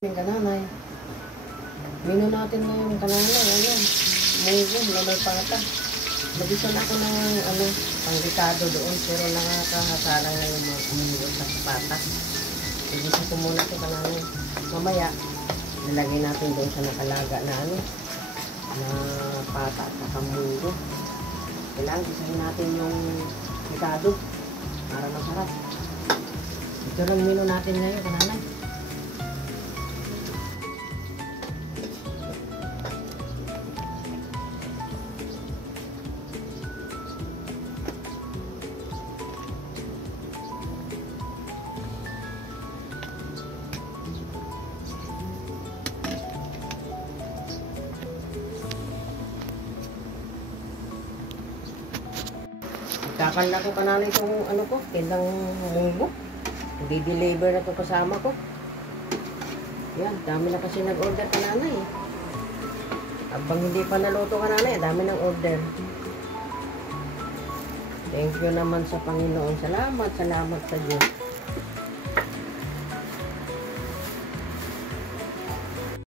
Yung kananay. Mino natin na yung kananay. Ayan. Munggo na may pata. Nagisan ako ng pang-ricado doon. Pero nakakahasalang na yung munggo sa pata. Nagisan ko muna ito kananay. Mamaya, nilagay natin doon sa nakalaga na na pata at saka munggo. Kailangan gisahin natin yung ricado para masarap. Ito lang mino natin ngayon kananay. Kakala ko kanana itong tindang munggo. Di-deliver na ito kasama ko. Yan, dami na kasi nag-order kanana eh. Abang hindi pa naluto kanana eh, dami ng order. Thank you naman sa Panginoon. Salamat sa Diyos.